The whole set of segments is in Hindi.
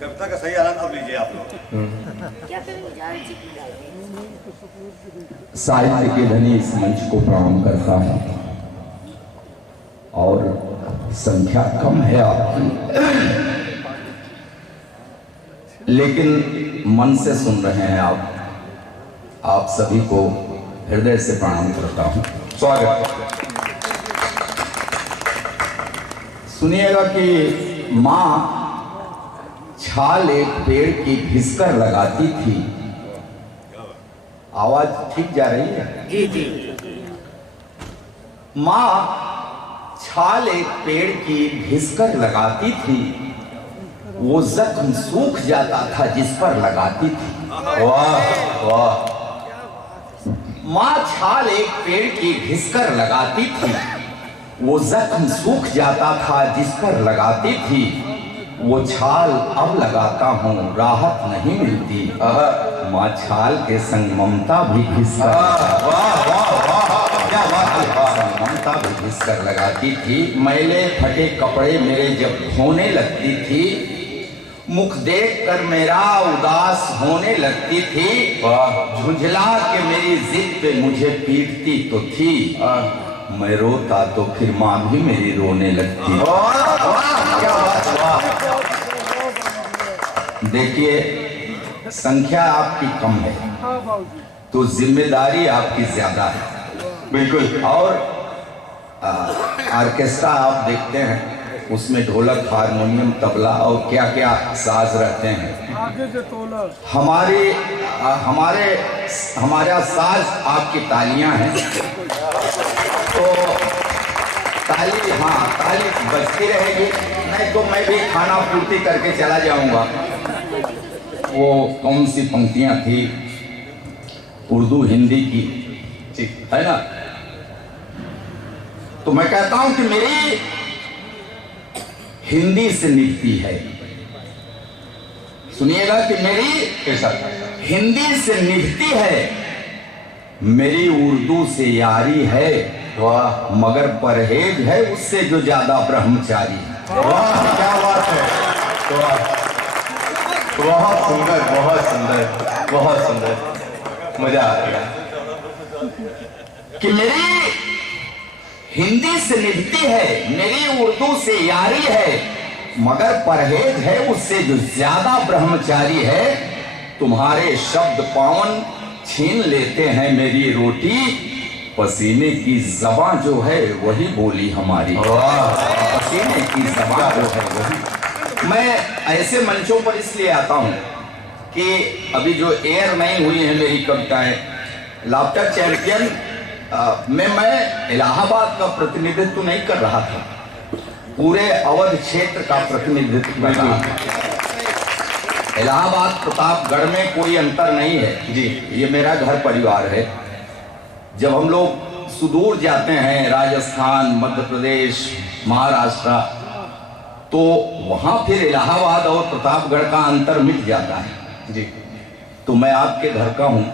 कविता का सही आनंद अब लीजिए आप लोग। साहित्य के धनी इस मंच को प्रणाम करता है और संख्या कम है आपकी, लेकिन मन से सुन रहे हैं आप सभी को हृदय से प्रणाम करता हूं। स्वागत। सुनिएगा कि मां छाल एक पेड़ की घिसकर लगाती थी। आवाज ठीक जा रही है? जी जी। मां छाल एक पेड़ की घिसकर लगाती थी, वो जख्म सूख जाता था जिस पर लगाती थी। वाह वाह। मां छाल एक पेड़ की घिसकर लगाती थी, वो जख्म सूख जाता था जिस पर लगाती थी। वो छाल अब लगाता हूँ राहत नहीं मिलती। माँ छाल के संग ममता भी घिसकर ममता भी घिसकर लगाती थी। मैले फटे कपड़े मेरे जब धोने लगती थी, मुख देख कर मेरा उदास होने लगती थी। झुंझला के मेरी जिद पे मुझे पीटती तो थी, मैं रोता तो फिर माँ भी मेरी रोने लगती। देखिए, संख्या आपकी कम है तो जिम्मेदारी आपकी ज्यादा है। बिल्कुल। और ऑर्केस्ट्रा आप देखते हैं, उसमें ढोलक, हारमोनियम, तबला और क्या क्या साज रहते हैं। हमारा साज आपकी तालियां हैं। तो ताली बजती रहेगी, नहीं तो मैं भी खाना पूर्ति करके चला जाऊंगा। वो कौन सी पंक्तियां थी उर्दू हिंदी की, ठीक है ना? तो मैं कहता हूं कि मेरी हिंदी से निभती है। सुनिएगा कि मेरी हिंदी से निभती है, मेरी उर्दू से यारी है, मगर परहेज है उससे जो ज्यादा ब्रह्मचारी है। क्या बात है। बहुत सुंदर, बहुत सुंदर, बहुत सुंदर, मजा आ गया। कि मेरी हिंदी से निभती है, मेरी उर्दू से यारी है, मगर परहेज है उससे जो ज्यादा ब्रह्मचारी है। तुम्हारे शब्द पावन छीन लेते हैं मेरी रोटी, पसीने की ज़बां जो है वही बोली हमारी। पसीने की ज़बां जो है वही। मैं ऐसे मंचों पर इसलिए आता हूं कि अभी जो एयर नहीं हुई है मेरी कविताएं, लाफ्टर चैंपियन में मैं इलाहाबाद का प्रतिनिधित्व नहीं कर रहा था, पूरे अवध क्षेत्र का प्रतिनिधित्व कर रहा था। इलाहाबाद प्रतापगढ़ में कोई अंतर नहीं है जी, ये मेरा घर परिवार है। जब हम लोग सुदूर जाते हैं, राजस्थान, मध्य प्रदेश, महाराष्ट्र, तो वहां फिर इलाहाबाद और प्रतापगढ़ का अंतर मिट जाता है जी। तो मैं आपके घर का हूं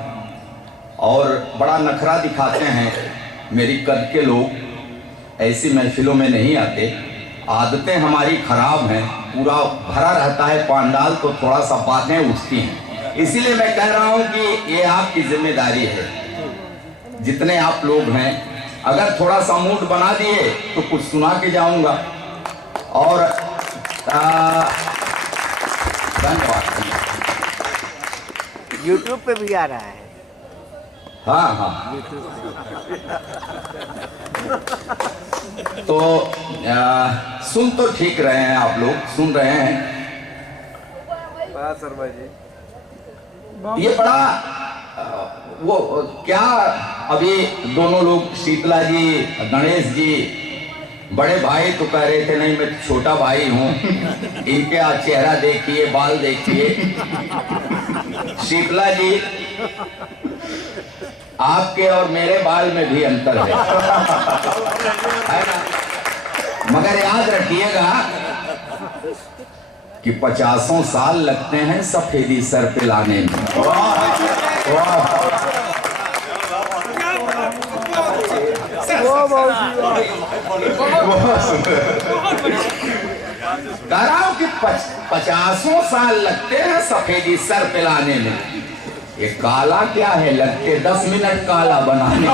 और बड़ा नखरा दिखाते हैं मेरी कद के लोग, ऐसी महफिलों में नहीं आते। आदतें हमारी खराब हैं, पूरा भरा रहता है पांडाल तो थोड़ा सा बातें उठती हैं। इसीलिए मैं कह रहा हूं कि ये आपकी जिम्मेदारी है, जितने आप लोग हैं, अगर थोड़ा सा मूड बना दिए तो कुछ सुना के जाऊंगा। और धन्यवाद। YouTube पे भी आ रहा है। हाँ। तो सुन तो ठीक रहे हैं, आप लोग सुन रहे हैं। शर्मा जी, ये बड़ा वो क्या, अभी दोनों लोग, शीतला जी, गणेश जी, बड़े भाई तो कह रहे थे नहीं मैं छोटा भाई हूं, इनके चेहरा देखिए, बाल देखिए। शीतला जी, आपके और मेरे बाल में भी अंतर है ना? मगर याद रखिएगा कि 50 साल लगते हैं सफेदी सर पे लाने में। कह रहा हूं कि 50 साल लगते हैं सफेदी सर पे लाने में, ये काला क्या है, लगते 10 मिनट काला बनाने।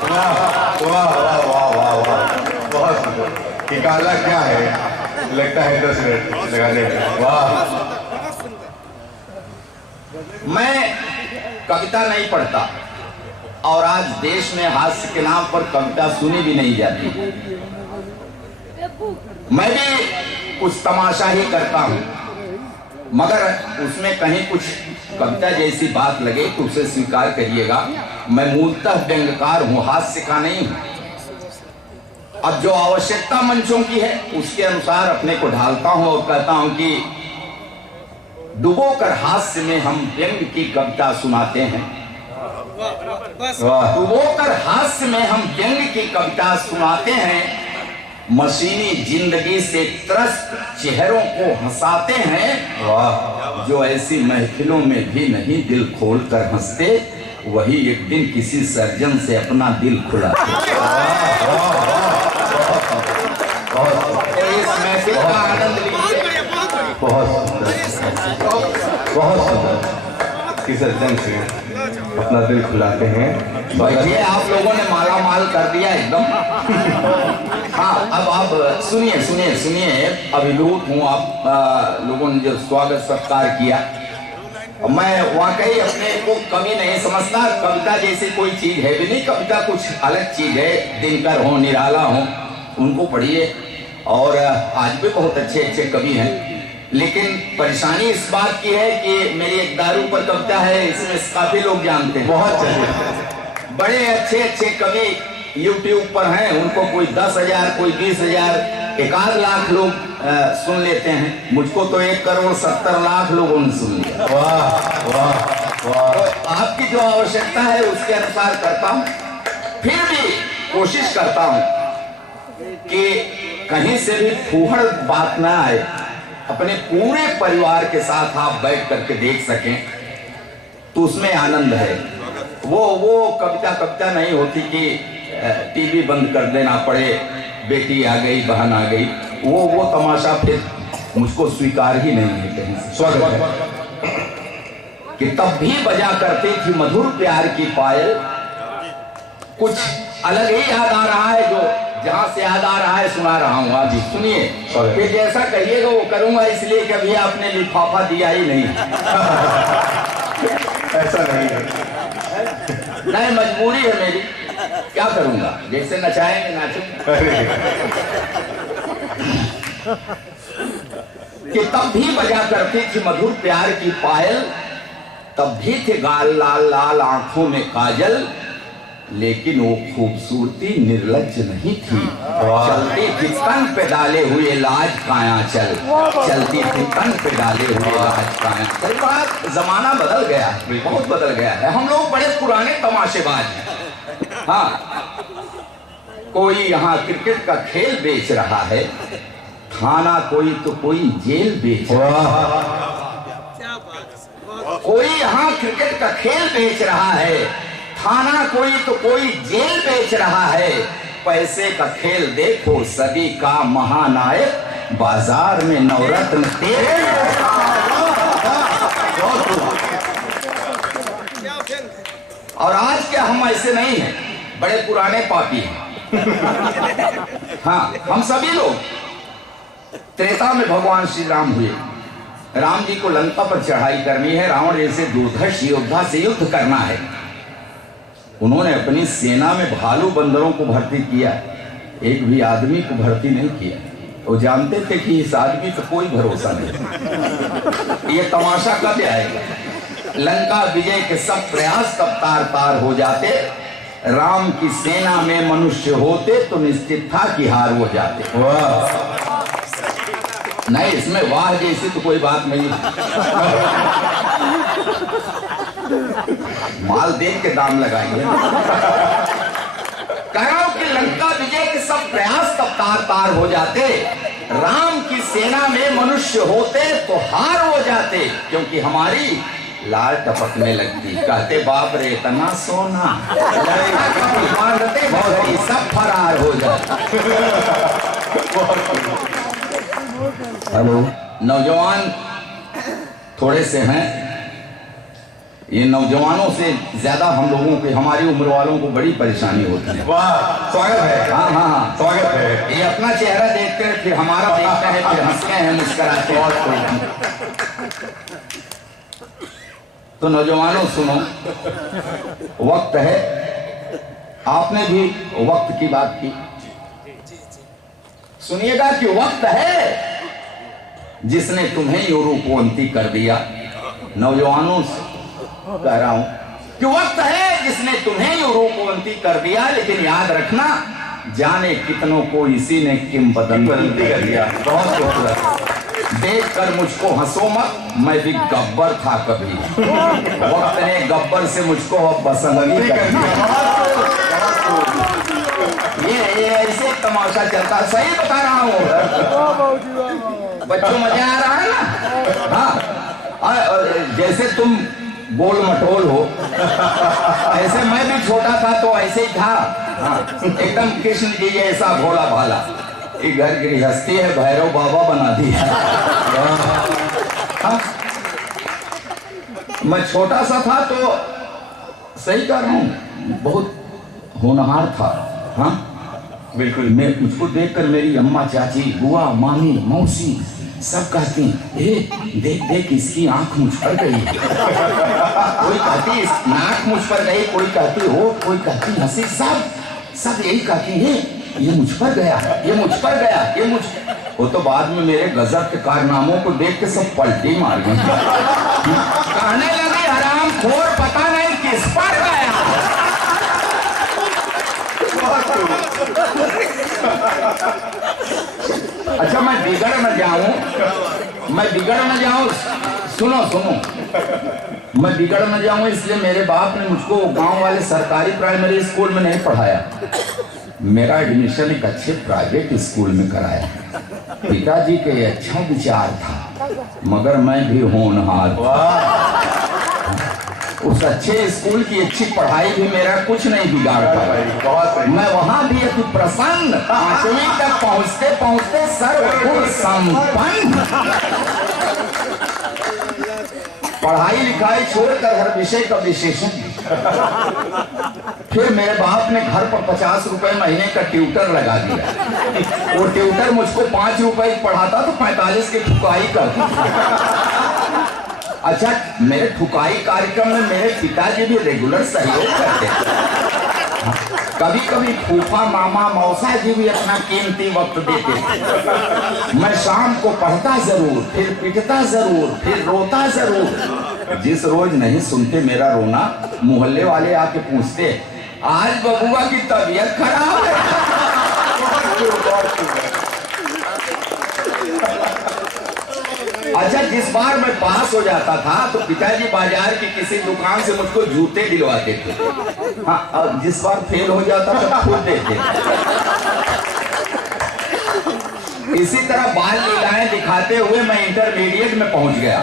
वाह वाह वाह वाह वाह वाह, बहुत सुंदर। कि काला क्या है, लगता है 10 मिनट लगाने में। वाह। मैं कविता नहीं पढ़ता और आज देश में हास्य के नाम पर कविता सुनी भी नहीं जाती। मैं भी कुछ तमाशा ही करता हूं, मगर उसमें कहीं कुछ कविता जैसी बात लगे तो उसे स्वीकार करिएगा। मैं मूलतः व्यंग्यकार हूं, हास्य का नहीं हूं। अब जो आवश्यकता मंचों की है उसके अनुसार अपने को ढालता हूं और कहता हूं कि डुबोकर हास्य में हम व्यंग्य की कविता सुनाते हैं। डुबोकर हास्य में हम व्यंग्य की कविता सुनाते हैं, मशीनी जिंदगी से त्रस्त चेहरों को हंसाते हैं। वाह। जो ऐसी महफिलों में भी नहीं दिल खोल कर हंसते, वही एक दिन किसी सर्जन से अपना दिल खुलाते। इस महफिल का आनंद लीजिए। बहुत सुंदर। किस सर्जन से अपना दिल खुलाते हैं। ये आप लोगों ने माला माल कर दिया एकदम। हाँ, अब आप सुनिए सुनिए सुनिए, अभिभूत हूँ आप लोगों ने जो स्वागत सत्कार किया। मैं वाकई अपने को कवि नहीं समझता, कविता जैसी कोई चीज है भी नहीं। कविता कुछ अलग चीज है, दिनकर हो, निराला हो, उनको पढ़िए। और आज भी बहुत अच्छे अच्छे कवि हैं, लेकिन परेशानी इस बात की है कि मेरी एक दारू पर कविता है, इसमें काफी लोग जानते हैं। बहुत अच्छे बड़े अच्छे अच्छे कवि YouTube पर हैं, उनको कोई 10,000 कोई 20,000 1 लाख लोग सुन लेते हैं। मुझको तो 1,70,00,000 लोगों ने सुन लिया। वाह वाह वाह। तो आपकी जो आवश्यकता है उसके अनुसार करता हूं, फिर भी कोशिश करता हूं कि कहीं से भी फूहड़ बात ना आए, अपने पूरे परिवार के साथ आप बैठ करके देख सकें तो उसमें आनंद है। वो कविता नहीं होती कि टीवी बंद कर देना पड़े, बेटी आ गई, बहन आ गई, वो तमाशा फिर मुझको स्वीकार ही नहीं है कहीं से। स्वागत है कि तब भी बजा करती थी मधुर प्यार की पायल, कुछ अलग ही याद आ रहा है, जो जहां से याद आ रहा है सुना रहा हूं। आप सुनिए, फिर जैसा कहिएगा वो करूंगा, इसलिए कि अभी आपने लिफाफा दिया ही नहीं। ऐसा नहीं है, नहीं, मजबूरी है मेरी, क्या करूंगा, जैसे नचाएंगे नाचूंगा। कि तब भी बजा करती थी मधुर प्यार की पायल, तब भी थे गाल लाल लाल आंखों में काजल, लेकिन वो खूबसूरती निर्लज्ज नहीं थी। चलती थी तन पे डाले हुए लाज कायांचल, चलती थी तन पे डाले हुए लाज कायांचल। बात जमाना बदल गया है, बहुत बदल गया है। हम लोग बड़े पुराने तमाशेबाज हैं। हाँ, कोई यहाँ क्रिकेट का खेल बेच रहा है, थाना कोई तो कोई जेल बेच रहा है। कोई यहाँ क्रिकेट का खेल बेच रहा है, थाना कोई तो कोई जेल बेच रहा है। पैसे का खेल देखो, सदी का महानायक बाजार में नवरत्न तेरे। और आज क्या हम ऐसे नहीं हैं, बड़े पुराने पापी हैं। हाँ, हम सभी लोग त्रेता में भगवान श्री राम हुए, राम जी को लंका पर चढ़ाई करनी है, रावण जैसे दुर्धर्ष योद्धा से युद्ध करना है। उन्होंने अपनी सेना में भालू बंदरों को भर्ती किया, एक भी आदमी को भर्ती नहीं किया। वो जानते थे कि इस आदमी का कोई भरोसा नहीं। ये तमाशा कब आएगा? लंका विजय के सब प्रयास तब तार तार हो जाते, राम की सेना में मनुष्य होते तो निश्चित था कि हार हो जाते। वाह नहीं, इसमें वाह जैसी तो कोई बात नहीं। माल देख के दाम लगाएंगे। कह रहा हूं कि लंका विजय के सब प्रयास तब तार तार हो जाते, राम की सेना में मनुष्य होते तो हार हो जाते, क्योंकि हमारी लाल टपकने लगती। कहते बाप रे इतना सोना, सब फरार हो जाता। हेलो। नौजवान थोड़े से हैं, ये नौजवानों से ज्यादा हम लोगों के, हमारी उम्र वालों को बड़ी परेशानी होती है। वाह, स्वागत है। हाँ हाँ हाँ, स्वागत है। ये अपना चेहरा देखते हैं, फिर हमारा देखते हैं, फिर हंसते हैं, मुस्कुराते हैं। तो नौजवानों सुनो, वक्त है, आपने भी वक्त की बात की, सुनिएगा कि वक्त है जिसने तुम्हें यूं रूपवंती कर दिया। नौजवानों से कह रहा हूं कि वक्त है जिसने तुम्हें यूं रूपवंती कर दिया, लेकिन याद रखना, जाने कितनों को इसी ने किंवदंती कर दिया। बहुत खूबसूरत। देख कर मुझको हंसो मत, मैं भी गब्बर था कभी, वक्त ने गब्बर से मुझको अब बसंती कर दिया। ये ऐसे तमाशा चलता, सही बता रहा हूँ। बच्चों मजा आ रहा है ना? हाँ, जैसे तुम गोल मटोल हो, ऐसे मैं भी छोटा था तो ऐसे ही था। हाँ, एकदम कृष्ण जी जैसा भोला भाला। ये घर गृहस्थी है, भैरव बाबा बना दिया। हाँ, मैं छोटा सा था तो सही कर रहा हूँ, बहुत होनहार था। हाँ बिल्कुल। मैं मुझको देखकर मेरी अम्मा, चाची, बुआ, मामी, मौसी सब कहती, ए देख देख इसकी आंख मुझ पर गई। कोई कहती नाक मुझ पर गई, कोई कहती हो, कोई कहती हंसी, सब यही कहती है, ये मुझ पर गया, ये मुझ पर गया, ये मुझ। वो तो बाद में मेरे गजब के कारनामों को देख के सब पलटी मार गए। कहने लगे हराम खोर, पता नहीं किस पर गया। अच्छा, मैं बिगड़ न जाऊं, सुनो, मैं बिगड़ न जाऊं, इसलिए मेरे बाप ने मुझको गांव वाले सरकारी प्राइमरी स्कूल में नहीं पढ़ाया, मेरा एडमिशन एक अच्छे प्राइवेट स्कूल में कराया। पिताजी के अच्छा विचार था, मगर मैं भी होनहार। उस अच्छे स्कूल की अच्छी पढ़ाई भी मेरा कुछ नहीं बिगाड़ पाया। मैं वहां भी अति प्रसन्न, 5वीं तक पहुंचते पहुंचते सर्वगुण संपन्न। पढ़ाई लिखाई छोड़कर हर विषय का विशेषण। फिर मेरे बाप ने घर पर 50 रुपए महीने का ट्यूटर लगा दिया। वो ट्यूटर मुझको 5 रुपए पढ़ाता तो 45 की ठुकाई करता। अच्छा, मेरे ठुकाई कार्यक्रम में मेरे पिताजी भी रेगुलर सहयोग करते। कभी कभी फूफा, मामा, मौसा जी भी अपना कीमती वक्त देते। मैं शाम को पढ़ता जरूर, फिर पिटता जरूर, फिर रोता जरूर। जिस रोज नहीं सुनते मेरा रोना, मोहल्ले वाले आके पूछते, आज बबुआ की तबीयत खराब है। अच्छा, जिस बार मैं पास हो जाता था तो पिताजी बाजार की किसी दुकान से मुझको जूते दिलवाते थे। हाँ, और जिस बार फेल हो जाता तो खुद देते। इसी तरह बाल लीलाएं दिखाते हुए मैं इंटरमीडिएट में पहुंच गया।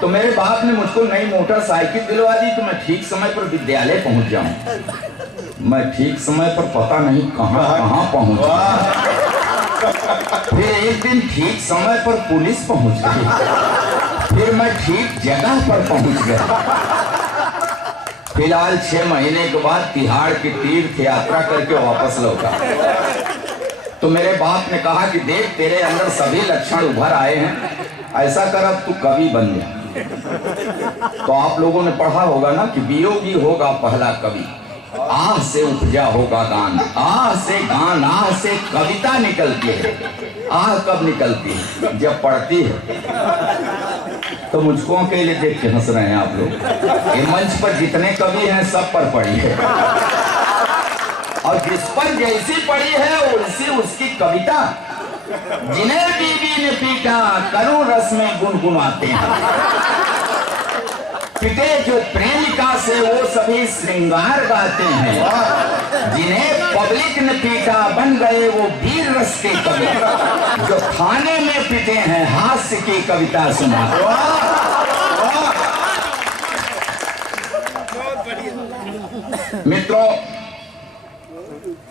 तो मेरे बाप ने मुझको नई मोटरसाइकिल दिलवा दी तो मैं ठीक समय पर विद्यालय पहुंच जाऊं। मैं ठीक समय पर पता नहीं कहां पहुंच गया। फिर एक दिन ठीक समय पर पुलिस पहुंच गई, फिर मैं ठीक जगह पर पहुंच गया। फिलहाल 6 महीने के बाद तिहाड़ की तीर्थ यात्रा करके वापस लौटा। तो मेरे बाप ने कहा कि देख, तेरे अंदर सभी लक्षण उभर आए हैं, ऐसा कर अब तू कवि बन जा। तो आप लोगों ने पढ़ा होगा ना कि वियोगी होगा पहला कवि, आह से उपजा होगा गान, आह से गान, आह से कविता निकलती है। आह कब निकलती है? जब पढ़ती है। तो मुझको अकेले देख के हंस रहे हैं आप लोग। ये मंच पर जितने कवि हैं सब पर पढ़ी है, और जिस पर जैसी पढ़ी है वैसी उसकी कविता। जिन्हें बीवी ने पीटा करूं रस में गुनगुनाते हैं, पिटे जो प्रेमिका से वो सभी श्रृंगार गाते हैं। जिन्हें पब्लिक ने पीटा बन गए वो वीर रस के कवि, जो थाने में पिटे हैं हास्य की कविता सुना। मित्रों,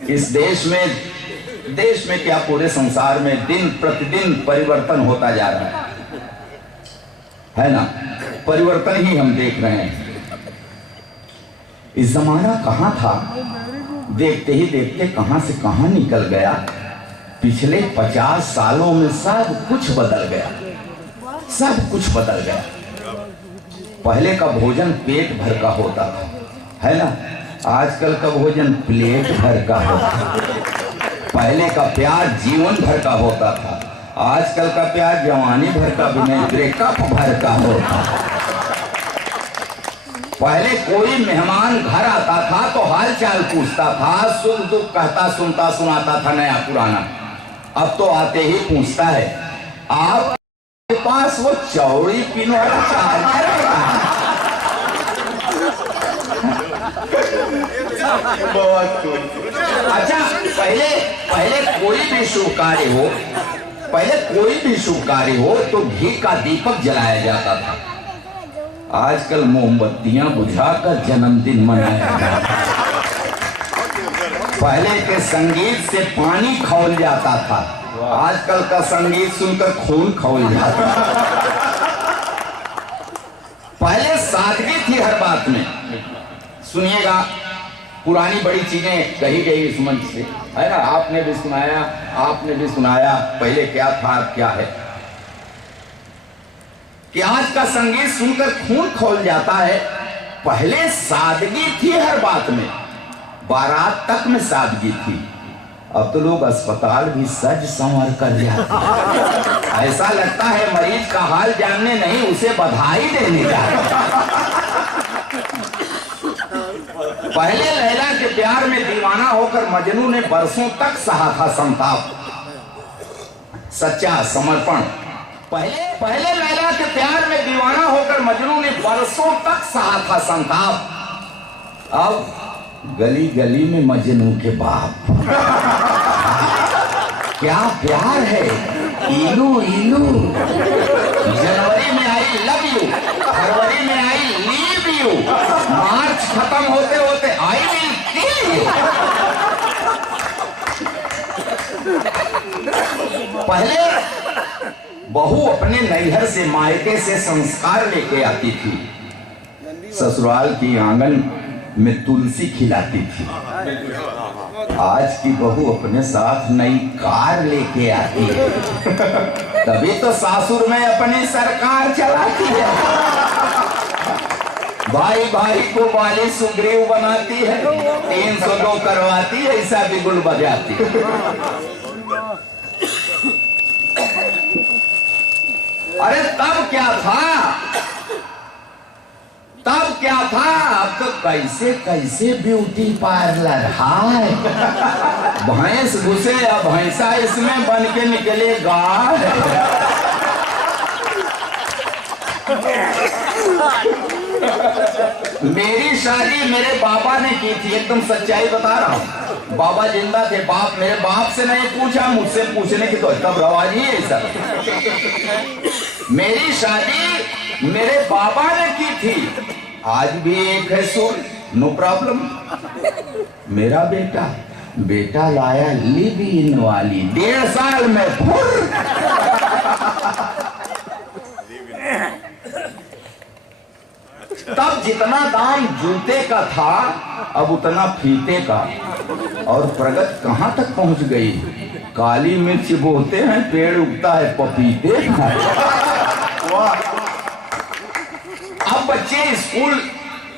इस देश में क्या पूरे संसार में दिन प्रतिदिन परिवर्तन होता जा रहा है ना। परिवर्तन ही हम देख रहे हैं। इस जमाना कहां था, देखते ही देखते कहां से कहां निकल गया। पिछले 50 सालों में सब कुछ बदल गया, सब कुछ बदल गया। पहले का भोजन पेट भर का होता था, है ना। आजकल का भोजन प्लेट भर का होता है। पहले का प्यार जीवन भर का होता था, आजकल का प्यार जवानी भर का भी नहीं, ब्रेकअप भर का होता है। पहले कोई मेहमान घर आता था तो हाल चाल पूछता था, सुख दुख कहता सुनता सुनाता था नया पुराना। अब तो आते ही पूछता है आपके पास वो चौड़ी पिनो वाला चार्जर है? बहुत खूब। अच्छा, पहले कोई भी शुभ कार्य हो, पहले कोई भी शुभ कार्य हो तो घी का दीपक जलाया जाता था। आजकल मोमबत्तियां बुझाकर जन्मदिन मनाया जाता है। पहले के संगीत से पानी खौल जाता था, आजकल का संगीत सुनकर खून खौल जाता है। पहले सादगी थी हर बात में। सुनिएगा, पुरानी बड़ी चीजें कही गई इस मंच से, है ना। आपने भी सुनाया पहले क्या था अब क्या है। कि आज का संगीत सुनकर खून खौल जाता है। पहले सादगी थी हर बात में, बारात तक में सादगी थी। अब तो लोग अस्पताल भी सज संवर कर जाते हैं। ऐसा लगता है मरीज का हाल जानने नहीं, उसे बधाई देने जाते। पहले लैला के प्यार में दीवाना होकर मजनू ने बरसों तक सहा था संताप, सच्चा समर्पण। पहले लैला के प्यार में दीवाना होकर मजनू ने बरसों तक सहा था संताप। अब गली गली में मजनू के बाप। क्या प्यार है, इलू इलू। जनवरी में आई लव यू, फरवरी में आई लीव यू, मार्च खत्म होते होते आई विल किल यू। पहले बहू अपने नैहर से मायके से संस्कार लेके आती थी, ससुराल की आंगन में तुलसी खिलाती थी। आज की बहू अपने साथ नई कार लेके आती है, तभी तो सासुर में अपनी सरकार चलाती है। भाई भाई को बाली सुग्रीव बनाती है, 302 करवाती है, ऐसा बिगुल बजाती है। अरे तब क्या था, तब क्या था। अब तो कैसे कैसे ब्यूटी पार्लर। हाय, भैंस घुसे या भैंसा इसमें बन के निकलेगा। मेरी शादी मेरे बाबा ने की थी, एकदम सच्चाई बता रहा हूँ। बाबा जिंदा थे, मेरे बाप से नहीं पूछा, मुझसे पूछने की तो तब रवाज ही है सर। मेरी शादी मेरे बाबा ने की थी, आज भी एक है सुर, नो प्रॉब्लम। मेरा बेटा लाया लिव इन वाली, 1.5 साल में फुर। तब जितना दाम जूते का था, अब उतना फीते का। और प्रगति कहां तक पहुंच गई। काली मिर्च बोते हैं, पेड़ उगता है पपीते का। अब बच्चे स्कूल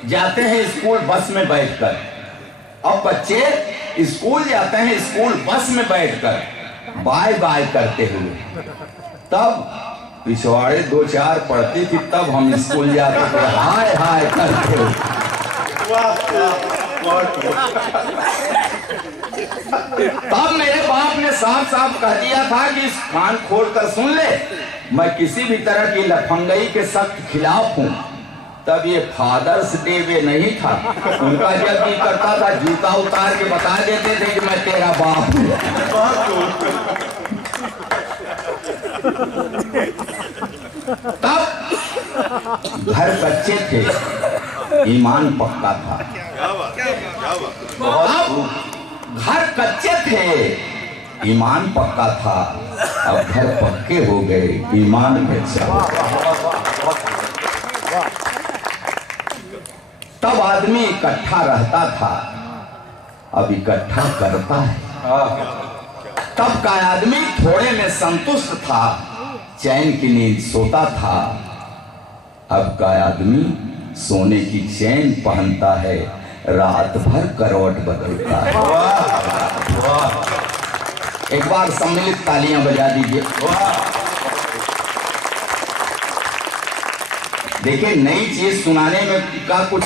जाते हैं, स्कूल बस में बैठकर। अब बच्चे स्कूल जाते हैं, स्कूल बस में बैठकर बाय बाय करते हुए। तब पिछवाड़े 2-4 पढ़ती थी, तब हम स्कूल जाते थे हाय हाय करते हुए। तब मेरे बाप ने साफ साफ कह दिया था कि कान खोल कर सुन ले, मैं किसी भी तरह की लफंगई के सख्त खिलाफ हूँ। तब ये फादर्स डे वे नहीं था, उनका जब भी करता था जूता उतार के बता देते थे कि मैं तेरा बाप हूँ। तब घर बच्चे थे, ईमान पक्का था। अब घर थे ईमान पक्का था, अब घर पक्के हो गए ईमान कच्चा। तब आदमी इकट्ठा रहता था, अब इकट्ठा करता है। तब का आदमी थोड़े में संतुष्ट था, चैन की नींद सोता था। अब का आदमी सोने की चैन पहनता है, रात भर करवट बदलता है। एक बार सम्मिलित तालियां बजा दीजिए। देखिए, नई चीज सुनाने में का कुछ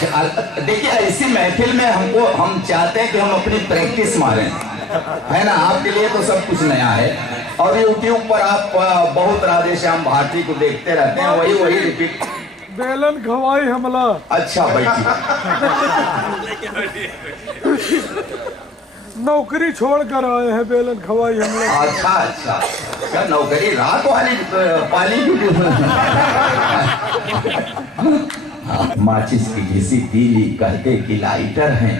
देखिए, ऐसी महफिल में हम चाहते हैं कि हम अपनी प्रैक्टिस मारें, है ना। आपके लिए तो सब कुछ नया है, और यूट्यूब पर आप बहुत राधेश्याम भारती को देखते रहते हैं, वही रिपीट। बेलन खवाई हमला। अच्छा बैठिए। नौकरी छोड़ कर आए हैं, बेलन खवाई हमला। अच्छा, क्या नौकरी रात वाली पाली भी? माचिस की घिसी तीली कहते कि लाइटर हैं,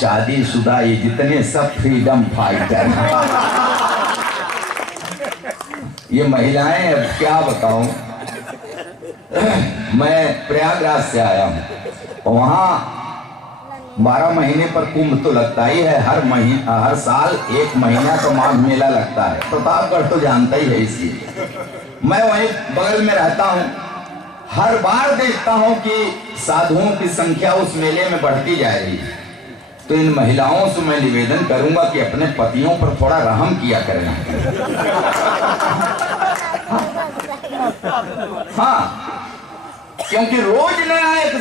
शादीशुदा ये जितने सब फ्रीडम फाइटर हैं। ये महिलाएं, अब क्या बताऊं। मैं प्रयागराज से आया हूं, वहां 12 महीने पर कुंभ तो लगता ही है। हर साल 1 महीना तो माघ मेला लगता है। प्रतापगढ़ तो जानता ही है, इसलिए मैं वहीं बगल में रहता हूं। हर बार देखता हूं कि साधुओं की संख्या उस मेले में बढ़ती जा रही है। तो इन महिलाओं से मैं निवेदन करूंगा कि अपने पतियों पर थोड़ा रहम किया करें। हाँ, क्योंकि रोज नया एक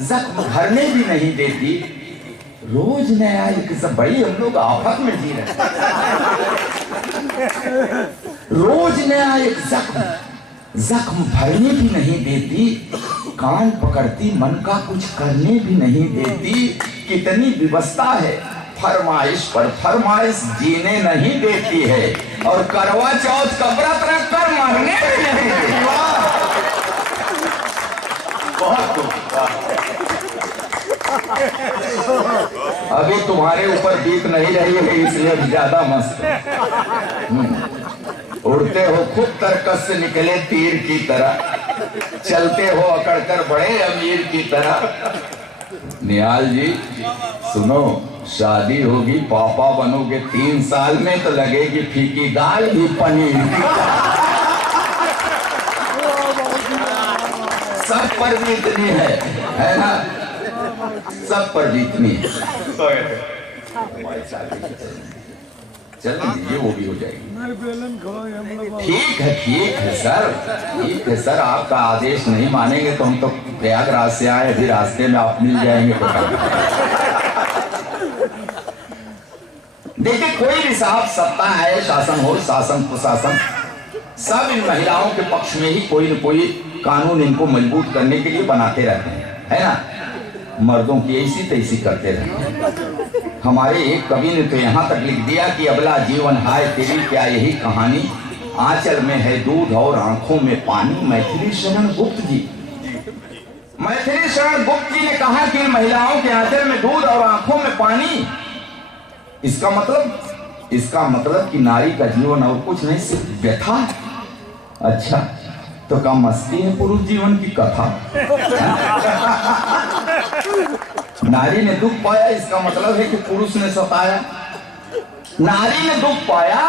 जख्म भरने भी नहीं देती। रोज नया एक बड़ी हम लोग आफत में जी रहे। रोज नया एक जख्म भरने भी नहीं देती, कान पकड़ती, मन का कुछ करने भी नहीं देती। कितनी व्यवस्था है, फरमाइश पर फरमाइश जीने नहीं देती है, और करवा चौथ का व्रत रख कर मरने भी नहीं देती। बहुत अभी तुम्हारे ऊपर बीत नहीं रही है, इसलिए ज्यादा मस्त। उड़ते हो खूब तरकस से निकले तीर की तरह, चलते हो अकड़कर बड़े अमीर की तरह। निहाल जी सुनो, शादी होगी, पापा बनोगे 3 साल में, तो लगेगी फीकी दाल भी पनीर की। सब पर जीतनी है ना, सब पर जीतनी है। चल दीजिए, वो भी हो जाएगी। ठीक है सर, ठीक है सर। आपका आदेश नहीं मानेंगे तो हम तो प्रयागराज से आए, फिर रास्ते में आप मिल जाएंगे तो। देखिए, कोई भी साहब सत्ता है, शासन हो, शासन प्रशासन, सब इन महिलाओं के पक्ष में ही कोई न कोई कानून इनको मजबूत करने के लिए बनाते रहते हैं, है ना। मर्दों की ऐसी तैसी करते रहते हैं। हमारे एक कवि ने तो यहाँ तक लिख दिया कि अबला जीवन हाय तेरी क्या यही कहानी, आंचल में है दूध और आंखों में पानी। मैथिली शरण गुप्त जी ने कहा कि महिलाओं के आंचल में दूध और आंखों में पानी। इसका मतलब कि नारी का जीवन और कुछ नहीं, सिर्फ व्यथा। अच्छा, तो कम मस्ती है पुरुष जीवन की कथा। नारी ने दुख पाया, इसका मतलब है कि पुरुष ने सताया। नारी ने दुख पाया,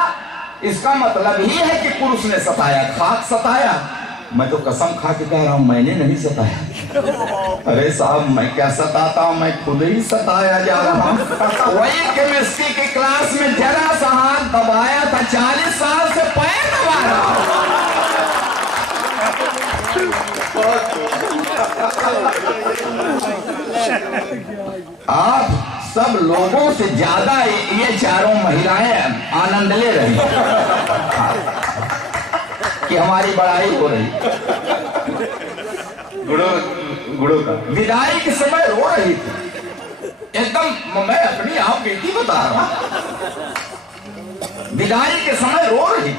इसका मतलब ही है कि पुरुष ने सताया। खाक सताया, मैं तो कसम खा के कह रहा हूं, मैंने नहीं सताया। अरे साहब, मैं क्या सताता हूं, मैं खुद ही सताया जा रहा हूं। वही केमिस्ट्री की क्लास में जरा सा हाथ दबाया था, 40 साल से पैर दबा रहा हूं। आप सब लोगों से ज्यादा ये चारों महिलाएं आनंद ले रही कि हमारी बड़ाई हो रही। गुड़ो का विदाई के समय रो रही थी एकदम। मैं अपनी आप बेटी बता रहा हूं, विदाई के समय रो रही थी,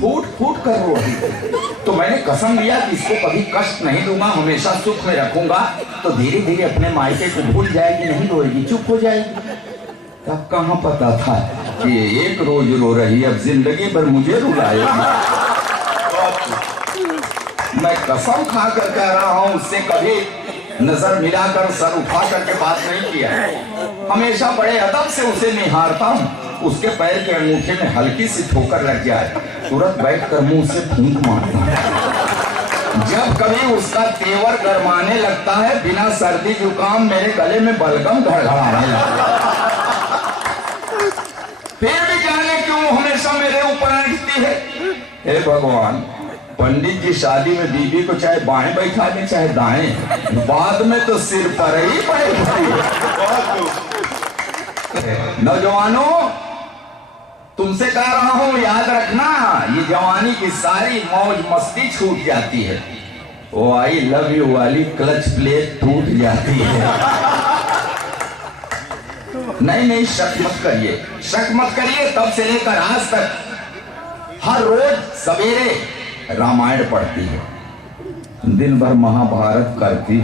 फूट फूट कर रो रही थी। तो मैंने कसम लिया कि इसको कभी कष्ट नहीं दूंगा, हमेशा सुख में रखूंगा। तो धीरे धीरे अपने मायके को भूल जाएगी, नहीं रोएगी, चुप हो जाएगी। तब कहाँ पता था कि एक रोज रो रही अब जिंदगी भर मुझे रुलाएगी। मैं कसम खा कर कह रहा हूँ, उससे कभी नजर मिलाकर सर उठा करके बात नहीं किया। हमेशा बड़े अदब से उसे निहारता हूँ। उसके पैर के अंगूठे में हल्की सी ठोकर लग जाए तुरंत बैठ कर मुंह से फूंक मारता हूँ। जब कभी उसका तेवर गरमाने लगता है, बिना सर्दी जुकाम मेरे गले में बलगम घड़घड़ाने लगता है। फिर भी जाने क्यों हमेशा मेरे ऊपर अटकती है। हे भगवान, पंडित जी शादी में बीबी को चाहे बाएं बैठा दे चाहे दाएं, बाद में तो सिर पर ही बैठती है। नौजवानों, तुमसे कह रहा हूं, याद रखना, ये जवानी की सारी मौज मस्ती छूट जाती है। वो आई लव यू वाली क्लच प्लेट टूट जाती है। नहीं, शक मत करिए, शक मत करिए। तब से लेकर आज तक हर रोज सवेरे रामायण पढ़ती है, दिन भर महाभारत करती।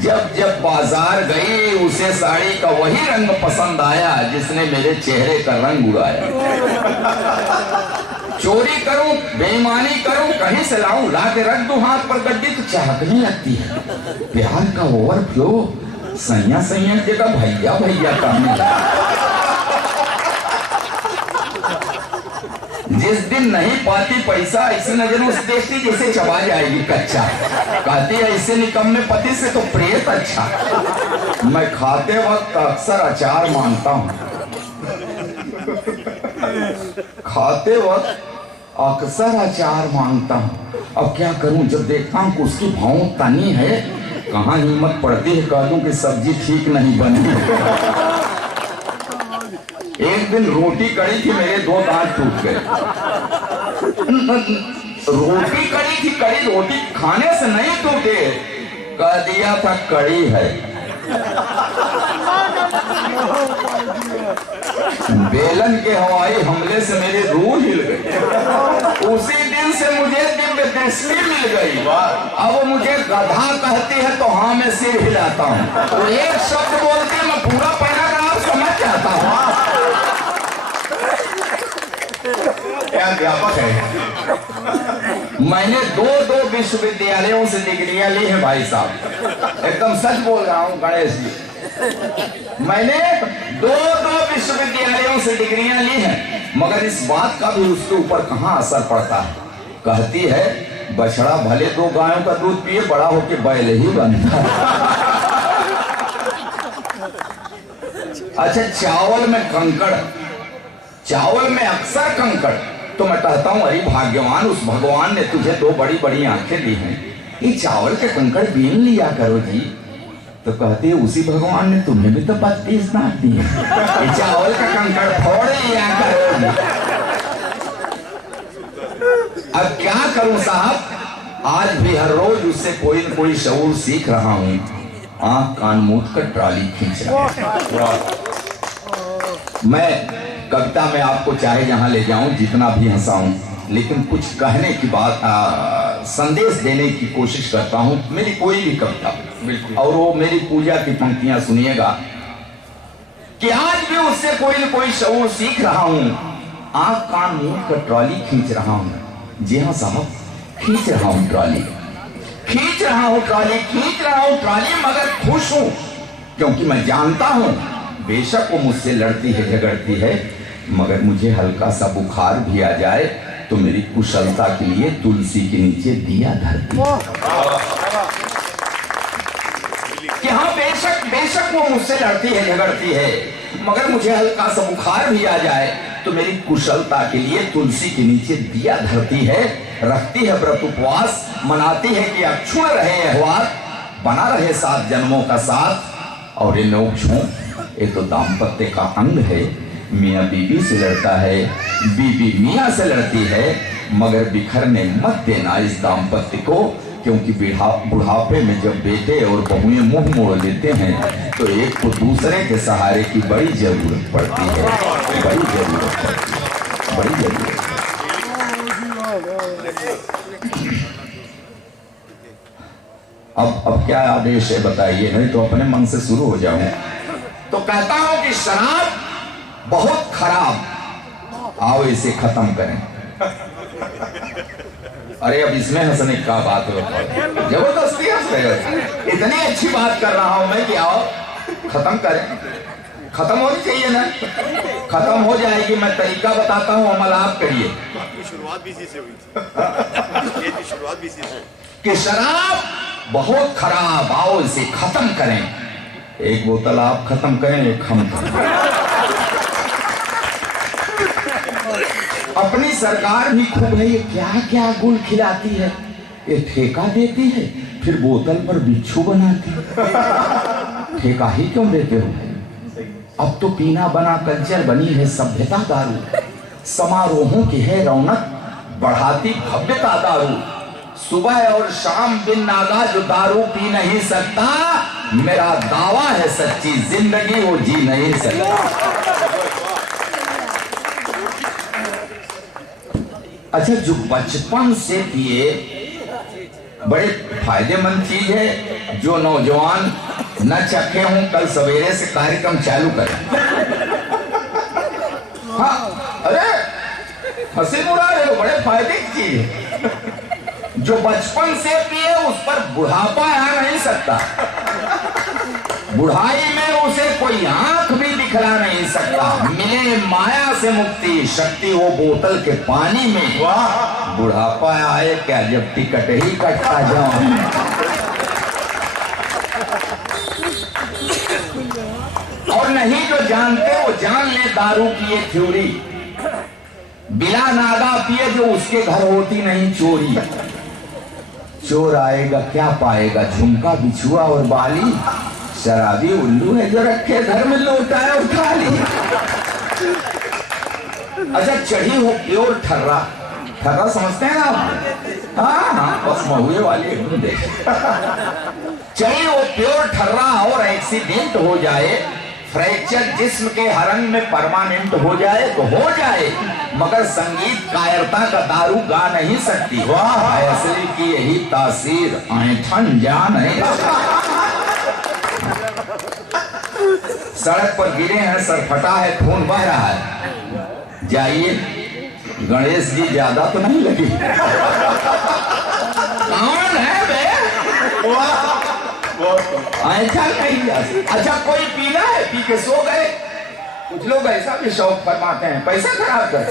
जब बाजार गई, उसे साड़ी का वही रंग पसंद आया जिसने मेरे चेहरे का रंग उड़ाया। चोरी करूं, बेईमानी करूं, कहीं से लाऊं, ला के रख दूं हाथ पर गड्डी तो चहकने लगती है। प्यार का ओवरफ्लो सैया की जगह भैया भैया कहने लगा। जिस दिन नहीं पाती पैसा, ऐसे नजरों से देखती जैसे चबा जाएगी कच्चा। कहती है ऐसे निकम्मे पति से तो प्रेत अच्छा। मैं खाते वक्त अक्सर अचार मांगता हूँ, खाते वक्त अक्सर अचार मांगता हूँ। अब क्या करूं, जब देखता हूँ कि उसकी भाव तनी है, कहाँ हिम्मत पड़ती है कह दूं कि सब्जी ठीक नहीं बनी। एक दिन रोटी कड़ी थी, मेरे 2 दांत टूट गए। रोटी कड़ी थी, कड़ी रोटी खाने से नहीं टूटे, कह दिया था कड़ी है। बेलन के हवाई हमले से मेरी रूह हिल गई। उसी दिन से मुझे दिव्य दृष्टि मिल गई। अब मुझे गधा कहती है तो हाँ मैं सिर हिलाता हूँ, तो एक शब्द बोलते मैं पूरा पैराग्राफ समझ जाता हूँ। क्या अध्यापक है। मैंने 2 विश्वविद्यालयों से डिग्रियां ली है भाई साहब, एकदम सच बोल रहा हूँ गणेश जी। मैंने 2 विश्वविद्यालयों से डिग्रियां ली हैं, मगर इस बात का भी उसके ऊपर कहाँ असर पड़ता है। कहती है बछड़ा भले 2 गायों का दूध पिए, बड़ा होके बैल ही बनता है। अच्छा, चावल में कंकड़, चावल में अक्सर कंकड़, तो मैं कहता हूँ अरे भाग्यवान, उस भगवान ने तुझे 2 बड़ी बड़ी आंखें दी हैं, ये चावल के कंकड़ बीन लिया करो जी। तो कहती है उसी भगवान ने तुम्हें भी तो 32 दांत दिए, ये चावल का कंकड़ फोड़ लिया करो। अब क्या करूं साहब, आज भी हर रोज उससे कोई न कोई शऊर सीख रहा हूं। आंख कान मूंद कर ट्राली खींच रहा हूं। मैं कविता में आपको चाहे जहां ले जाऊं, जितना भी हंसाऊं, लेकिन कुछ कहने की बात, संदेश देने की कोशिश करता हूं। मेरी कोई भी कविता, और वो मेरी पूजा की पंक्तियां सुनिएगा कि आज भी उससे कोई न कोई शऊर सीख रहा हूं। आंख कान मूंद कर ट्रॉली खींच रहा हूं। जी हाँ साहब, खींच रहा हूं ट्रॉली, खींच रहा हूं ट्रॉली, खींच रहा हूं ट्रॉली, मगर खुश हूं क्योंकि मैं जानता हूं बेशक वो मुझसे लड़ती है, झगड़ती है, मगर मुझे हल्का सा बुखार भी आ जाए तो मेरी कुशलता के लिए तुलसी के नीचे दिया धरती है। कि हाँ बेशक वो मुझसे लड़ती है, झगड़ती है, मगर मुझे हल्का सा बुखार भी आ जाए तो मेरी कुशलता के लिए तुलसी के नीचे दिया धरती है, रखती है व्रत उपवास, मनाती है कि अक्षुण रहे अहवार, बना रहे 7 जन्मों का साथ। और ये नोक्षों, ये तो दाम्पत्य का अंग है। मियाँ बीबी से लड़ता है, बीबी मियाँ से लड़ती है, मगर बिखरने मत देना इस दाम्पत्य को, क्योंकि बुढ़ापे में जब बेटे और बहुएं मुंह मोड़ लेते हैं तो एक को दूसरे के सहारे की बड़ी जरूरत पड़ती है, बड़ी जरूरत पड़ती है, बड़ी जरूरत। अब क्या आदेश है बताइए, नहीं तो अपने मन से शुरू हो जाऊं। तो कहता हूं कि शराब बहुत खराब, आओ इसे खत्म करें। अरे अब इसमें हंसने का बात हो, जबरदस्ती हंस रहे हो। इतनी अच्छी बात कर रहा हूं मैं कि आओ खत्म करें। खत्म होनी चाहिए ना, खत्म हो जाएगी। मैं तरीका बताता हूं, अमल आप करिए। शुरुआत भी इसी से हुई थी। शुरुआत भी इसी से कि शराब बहुत खराब, आओ इसे खत्म करें। एक बोतल आप खत्म करें, एक हम करें। अपनी सरकार भी खूब है, ये क्या क्या गुल खिलाती है। ये ठेका देती है, फिर बोतल पर बिच्छू बनाती है। ठेका ही क्यों देते हो? अब तो पीना बना कल्चर बनी है सभ्यता दारू। समारोहों की है रौनक, बढ़ाती भव्यता दारू। सुबह और शाम बिन नागा जो दारू पी नहीं सकता, मेरा दावा है सच्ची जिंदगी वो जी नहीं सकता। अच्छा, जो बचपन से पिए बड़े फायदेमंद चीज है। जो नौजवान न चखे हों, कल सवेरे से कार्यक्रम चालू करें। हाँ, अरे हंसी मुड़ा रहे हो, बड़े फायदे की चीज है। जो बचपन से पिए उस पर बुढ़ापा आ नहीं सकता। बुढ़ाई में उसे कोई आंख भी दिखला नहीं सकता। मिले माया से मुक्ति, शक्ति वो बोतल के पानी में। वाह, बुढ़ापा आए क्या जब टिकट ही कटता जाऊं। और नहीं जो जानते वो जान ले दारू की ये थ्योरी। बिना नागा पिए जो उसके घर होती नहीं चोरी। चोर आएगा क्या पाएगा, झुमका बिछुआ और बाली। शराबी उल्लू है जो रखे घर में लौटाया उठा ली। अच्छा, चढ़ी हो प्योर ठर्रा। ठर्रा समझते हैं ना आप? हाँ हाँ, बस महुए वाले एकदम देख। चढ़ी हो प्योर ठर्रा और एक्सीडेंट हो जाए, फ्रैक्चर जिस्म के हरंग में परमानेंट हो जाए तो हो जाए, मगर संगीत कायरता का दारू गा नहीं सकती। वाह, असली की यही तासीर ऐठन जान है। सड़क पर गिरे हैं, सर फटा है, खून बह रहा है। जाइए, गणेश जी ज्यादा तो नहीं लगी। कौन है बे? ऐसा नहीं। अच्छा, कोई पीना है, पी के सो गए। कुछ लोग ऐसा भी शौक फरमाते हैं, पैसा खराब कर।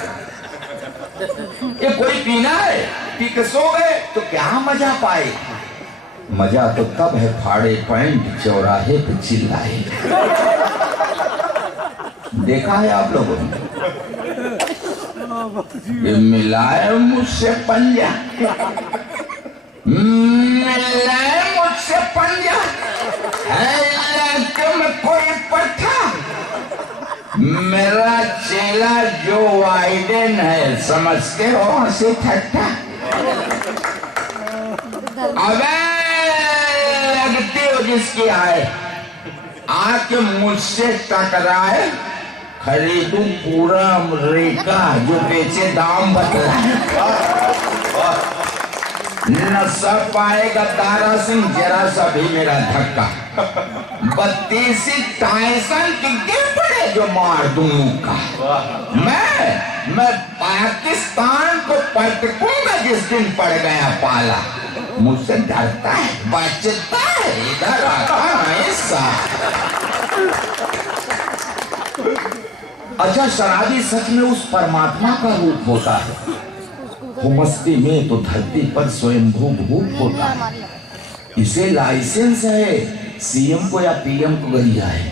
ये कोई पीना है, पी के सो गए तो क्या मजा पाए? मजा तो तब है फाड़े पैंट चौराहे पे चिल्लाए। देखा है आप लोगों ने? ये मिलाए मुझसे पंजा, मिलाए मुझसे पंजा, है में कोई पट्टा। मेरा चेला जो वाइडेन है, समझते हो हंसी ठट्टा। अबे लगती हो जिसकी आए, आके मुझसे टकराए, खरीदू पूरा अमरीका जो बेचे दाम बतलाए। न सह पाएगा तारा सिंह जरा सा भी मेरा धक्का। 32 टाइसन की गिर पड़े जो मार दूं का। मैं पाकिस्तान को पटकूंगा जिस दिन पड़ गया पाला। मुझसे डरता है, बचता है, इधर आता नहीं सा। अच्छा, शराबी सच में उस परमात्मा का रूप होता है। वो मस्ती में तो धरती पर स्वयंभू भूत होता है। इसे लाइसेंस है, सीएम को या पीएम को गरिया है।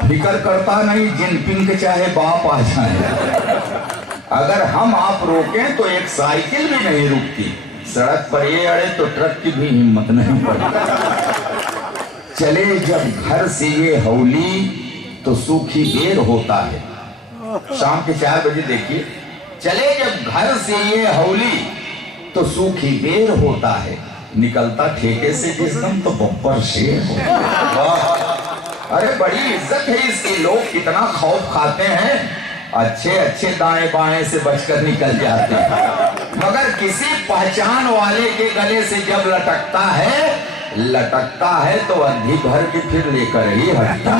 फिकर करता नहीं जिनपिंग के चाहे बाप आ जाए। अगर हम आप रोकें तो एक साइकिल भी नहीं रुकती। सड़क पर ये अड़े तो ट्रक की भी हिम्मत नहीं पड़ती। चले जब घर से ये हौली तो सूखी बेर होता है। शाम के 4 बजे देखिए, चले जब घर से ये हौली तो सूखी बेर होता है। निकलता ठेके से जिसम तो बब्बर शेर होता। अरे बड़ी इज्जत है इसकी, लोग कितना खौफ खाते हैं। अच्छे अच्छे दाएं बाएं से बचकर निकल जाते हैं, मगर किसी पहचान वाले के गले से जब लटकता है लटकता है तो अधी भर के फिर लेकर ही हटता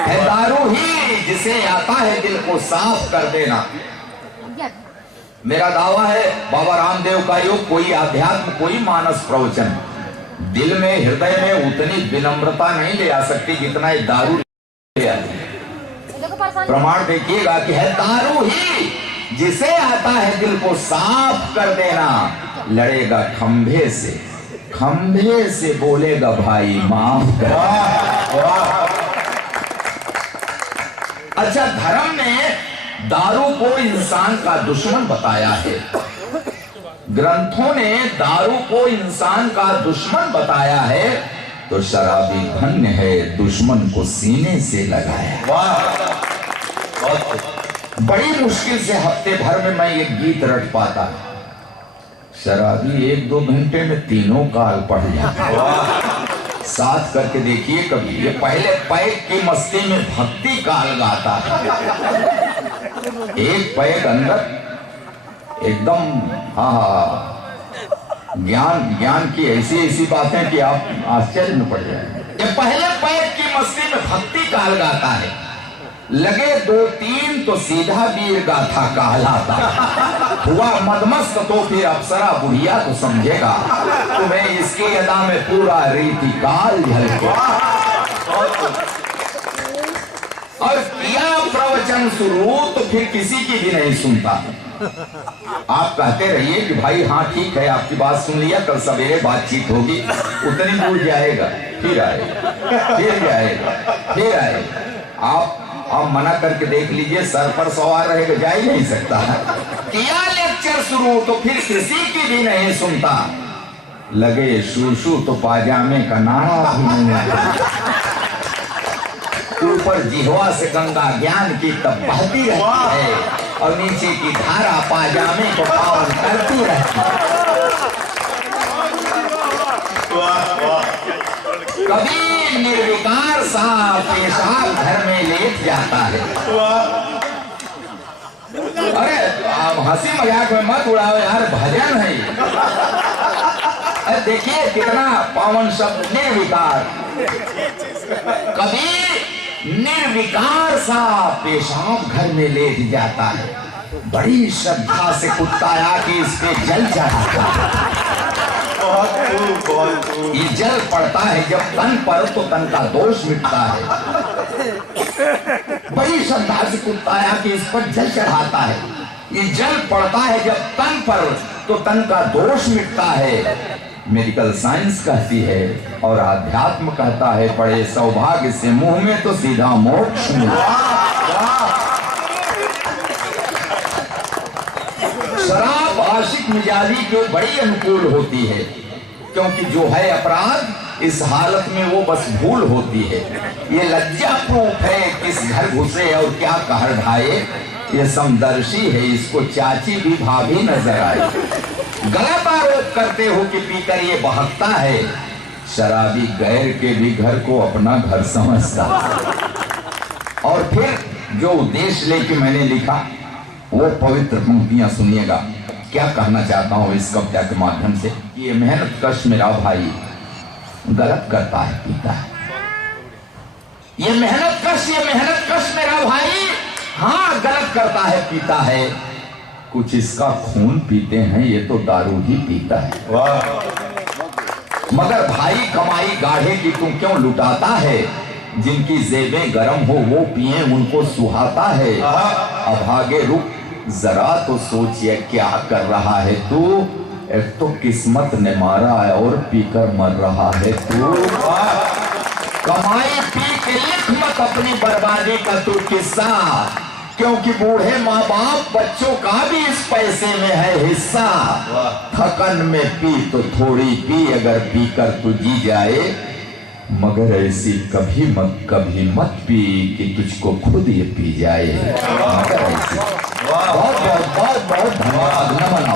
है दारू ही जिसे आता है दिल को साफ कर देना। मेरा दावा है बाबा रामदेव का योग कोई आध्यात्म कोई मानस प्रवचन दिल में हृदय में उतनी विनम्रता नहीं ले आ सकती जितना ये दारू ले आती है। प्रमाण देखिएगा कि है दारू ही जिसे आता है दिल को साफ कर देना। लड़ेगा खंभे से बोलेगा भाई माफ कर। अच्छा, धर्म ने दारू को इंसान का दुश्मन बताया है। ग्रंथों ने दारू को इंसान का दुश्मन बताया है तो शराबी धन्य है दुश्मन को सीने से लगाया। बड़ी मुश्किल से हफ्ते भर में मैं एक गीत रट पाता। शराबी 1-2 घंटे में तीनों काल पढ़ जाता। साथ करके देखिए कभी। ये पहले पैक की मस्ती में भक्ति काल गाता है, एक पैक अंदर एकदम ज्ञान की ऐसी बातें कि आप आश्चर्य में पड़ जाए। ये पहले पैक की मस्ती में भक्ति काल गाता है, लगे 2-3 तो सीधा वीर गाथा कहलाता। हुआ मदमस्त तो फिर अप्सरा बुढ़िया तो समझेगा तुम्हें इसकी अदा में पूरा रीति काल झलके। और किया प्रवचन शुरू तो फिर किसी की भी नहीं सुनता। आप कहते रहिए कि भाई हाँ ठीक है आपकी बात सुन लिया, कल सवेरे बातचीत होगी, उतनी दूर जाएगा फिर आएगा। आप मना करके देख लीजिए, सर पर सवार रहेगा, जा ही नहीं सकता। किया लेक्चर शुरू तो फिर किसी की भी नहीं सुनता। लगे शूशू तो पाजामे का नारा भी नहीं। ऊपर जिह्वा से गंगा ज्ञान की तब बहती रहती है और नीचे की धारा पाजामे को पावन करती रहती है। कभी निर्विकार सा पेशाब घर में लेट जाता है। अरे हंसी मजाक में मत उड़ाओ यार, भजन है। अरे देखिए कितना पावन शब्द निर्विकार। कभी निर्विकार सा पेशाब घर में लेट जाता है, बड़ी श्रद्धा से कुत्ता आके इस पे जल चढ़ाता है। ये जल पड़ता है जब तन पर तो तन का दोष मिटता है। बड़ी श्रद्धा से कुत्ता आके इस पर जल चढ़ाता है। ये जल पड़ता है जब तन पर तो तन का दोष मिटता है। मेडिकल साइंस कहती है और आध्यात्म कहता है पड़े सौभाग्य से मुंह में तो सीधा मोक्ष मिला। शराब आशिक मिजाजी के बड़ी अनुकूल होती है, क्योंकि जो है अपराध इस हालत में वो बस भूल होती है। ये लज्जा प्रूफ है, किस घर घुसे और क्या कहर ढाए। ये समदर्शी है, इसको चाची भी भाभी नजर आए। गलत आरोप करते हो कि पीकर ये बहकता है। शराबी गैर के भी घर को अपना घर समझता। और फिर जो उद्देश्य लेके मैंने लिखा वो पवित्र पंक्तियां सुनिएगा। क्या कहना चाहता हूं इस कविता के माध्यम से। ये मेहनत कश मेरा भाई गलत करता है, पीता है। ये मेहनत कश मेरा भाई हाँ गलत करता है, पीता है। कुछ इसका खून पीते हैं, ये तो दारू ही पीता है। मगर भाई कमाई गाढ़े की तू क्यों लुटाता है। जिनकी जेबें गरम हो वो पिए उनको सुहाता है। अब आगे रुक जरा तो सोचिए क्या कर रहा है तू। एक तो किस्मत ने मारा है और पीकर मर रहा है तू। कमाई पी के लिख मत अपनी बर्बादी का तू किस्सा, क्योंकि बूढ़े माँ बाप बच्चों का भी इस पैसे में है हिस्सा। थकन में पी तो थोड़ी पी, अगर पीकर तू जी जाए, मगर ऐसी कभी मत पी कि तुझको खुद ये पी जाए। मगर ऐसी बहुत धन्यवाद, नमन।